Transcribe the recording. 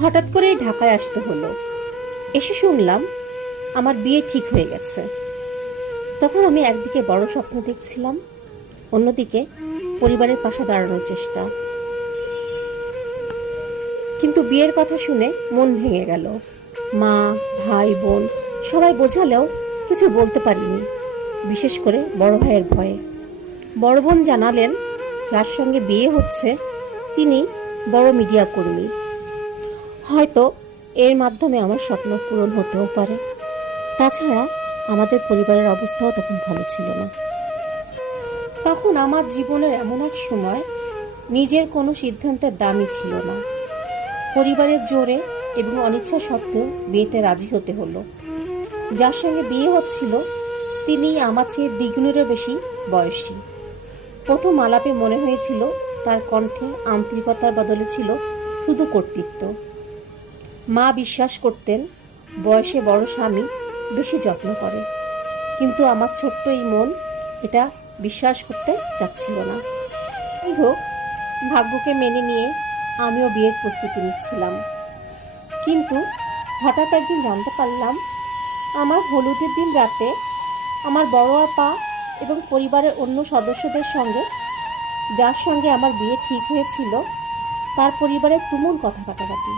হঠাৎ করেই ঢাকায় আসতে হলো। এসে শুনলাম আমার বিয়ে ঠিক হয়ে গেছে। তখন আমি একদিকে বড় স্বপ্ন দেখছিলাম, অন্যদিকে পরিবারের পাশে দাঁড়ানোর চেষ্টা। কিন্তু বিয়ের কথা শুনে মন ভেঙে গেল। মা, ভাই, বোন সবাই বোঝালেও কিছু বলতে পারিনি, বিশেষ করে বড় ভাইয়ের ভয়ে। বড় বোন জানালেন, যার সঙ্গে বিয়ে হচ্ছে তিনি বড় মিডিয়া কর্মী, হয়তো এর মাধ্যমে আমার স্বপ্ন পূরণ হতেও পারে। তাছাড়া আমাদের পরিবারের অবস্থাও তখন ভালো ছিল না। তখন আমার জীবনের এমন এক সময়, নিজের কোনো সিদ্ধান্তের দামই ছিল না। পরিবারের জোরে এবং অনিচ্ছা সত্ত্বেও বিয়েতে রাজি হতে হলো। যার সঙ্গে বিয়ে হচ্ছিল তিনি আমার চেয়ে দ্বিগুণেরও বেশি বয়সী। প্রথম আলাপে মনে হয়েছিল তার কণ্ঠে আন্তরিকতার বদলে ছিল শুধু কর্তৃত্ব। মা বিশ্বাস করতেন বয়সে বড় স্বামী বেশি যত্ন করে, কিন্তু আমার ছোট্ট এই মন এটা বিশ্বাস করতে চাচ্ছিল না। যাই হোক, ভাগ্যকে মেনে নিয়ে আমিও বিয়ের প্রস্তুতি নিচ্ছিলাম। কিন্তু হঠাৎ একদিন জানতে পারলাম, আমার হলুদের দিন রাতে আমার বড় আপা এবং পরিবারের অন্য সদস্যদের সঙ্গে, যার সঙ্গে আমার বিয়ে ঠিক হয়েছিল, তার পরিবারের তুমুল কথা কাটাকাটি।